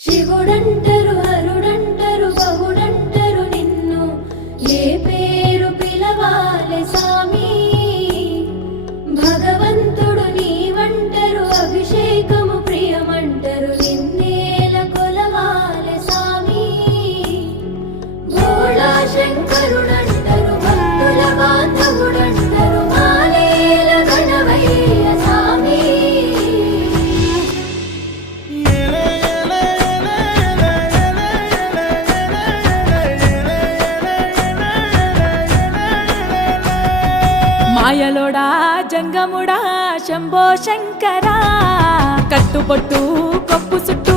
శివుడంటరు హరుడంటరు బహుడంటరు నిన్ను ఏ పేరు పిలవాలె సామి భగవంతుడు నీవంటరు అభిషేకము ప్రియమంటరు నిన్నేల కొలవాలె సామి భోళా శంకరుడంటరు భక్తుల బాంధవుడంటరు మాలేల గణవయ్య సామి మాయలోడా జంగముడా శంభో శంకరా కట్టుబొట్టు కొప్పు చుట్టూ